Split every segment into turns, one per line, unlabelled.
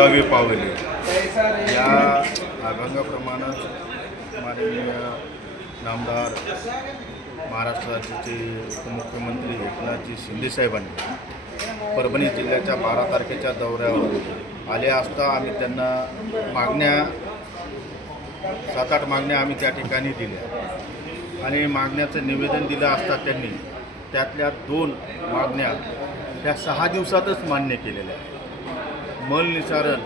दहावी पावले. या अभंगाप्रमाणे माननीय नामदार महाराष्ट्र राज्याचे उपमुख्यमंत्री एकनाथजी शिंदेसाहेबांनी परभणी जिल्ह्याच्या बारा तारखेच्या दौऱ्यावर आले असता आम्ही त्यांना मागण्या सात आठ मागण्या आम्ही त्या ठिकाणी दिल्या. आणि मागण्याचं निवेदन दिलं असता त्यांनी त्यातल्या दोन मागण्या त्या सहा दिवसातच मान्य केलेल्या आहेत. मल निसारण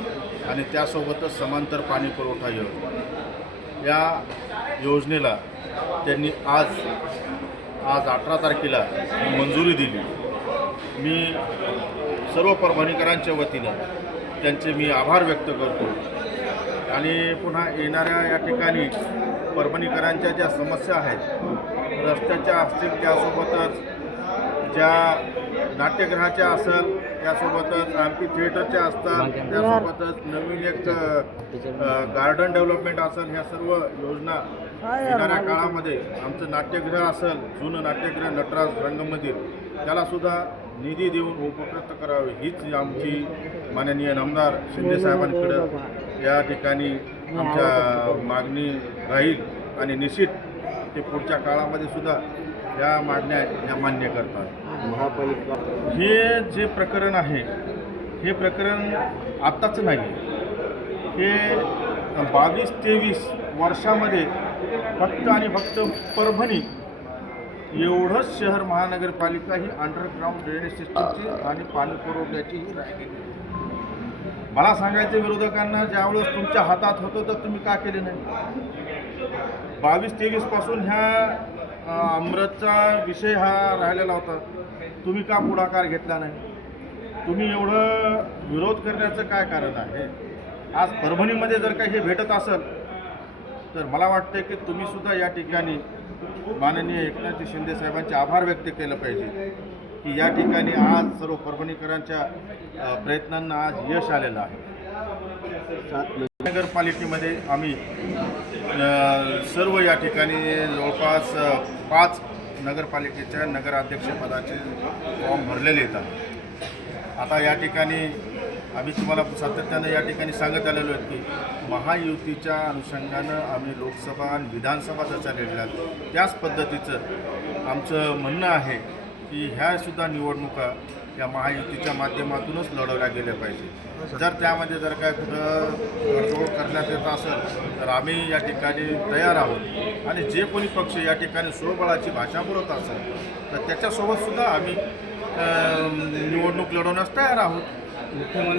आणि त्यासोबतच समांतर पाणी पुरवठा योजना. या योजनेला त्यांनी आज आज अठरा तारखेला मंजुरी दिली. मी सर्व परभणीकरांच्या वतीनं त्यांचे मी आभार व्यक्त करतो. आणि पुन्हा येणाऱ्या या ठिकाणी परभणीकरांच्या ज्या समस्या आहेत रस्त्याच्या असतील त्यासोबतच ज्या नाट्यगृहाच्या असेल त्यासोबतच आमपी थिएटरच्या असतात त्यासोबतच नवीन एक गार्डन डेव्हलपमेंट असेल ह्या सर्व योजना येणाऱ्या काळामध्ये आमचं नाट्यगृह असेल जुनं नाट्यगृह नटराज रंगमंदिर त्यालासुद्धा निधी देऊन उपकृत करावे हीच आमची माननीय नामदार शिंदेसाहेबांकडं या ठिकाणी आमच्या मागणी राहील आणि निश्चित ते पुढच्या काळामध्ये सुद्धा या मागण्या या मान्य करतात.
महापालिका
हे जे प्रकरण आहे हे प्रकरण आत्ताच नाही. हे बावीस तेवीस वर्षामध्ये फक्त आणि फक्त परभणी एवढंच शहर महानगरपालिका ही अंडरग्राऊंड ड्रेनेज सिस्टमची आणि पाणी पुरवठ्याचीही राहिलेली आहे. मला सांगायचं विरोधकांना ज्यावेळेस तुमच्या हातात होतं तर तुम्ही का केले नाही? बावीस तेवीसपासून ह्या अमृतचा विषय हा राहिलेला होता. तुम्ही का पुढाकार घेतला नाही? तुम्ही एवढं विरोध करण्याचं काय कारण आहे? आज परभणीमध्ये जर काही हे भेटत असेल तर मला वाटतं की तुम्ही सुद्धा या ठिकाणी माननीय एकनाथ शिंदे साहेबांचे आभार व्यक्त केलं पाहिजे की या ठिकाणी आज सर्व परभणीकरांच्या प्रयत्नांना आज यश आलेलं आहे. नगरपालिकेमध्ये आम्ही सर्व या ठिकाणी जवळपास पाच नगरपालिकेच्या नगराध्यक्षपदाचे फॉर्म भरलेले येतात. आता या ठिकाणी आम्ही तुम्हाला सातत्यानं या ठिकाणी सांगत आलेलो आहेत की महायुतीच्या अनुषंगानं आम्ही लोकसभा आणि विधानसभा जशा लढल्या त्याच पद्धतीचं आमचं म्हणणं आहे की ह्यासुद्धा निवडणुका या महायुतीच्या माध्यमातूनच लढवल्या गेल्या पाहिजे. जर त्यामध्ये जर काय कुठं गडबड करण्यात येत असेल तर आम्ही या ठिकाणी तयार आहोत. आणि जे कोणी पक्ष या ठिकाणी स्वबळाची भाषा बोलत असेल तर त्याच्यासोबतसुद्धा आम्ही निवडणूक लढवण्यास तयार आहोत.
मुख्यमंत्री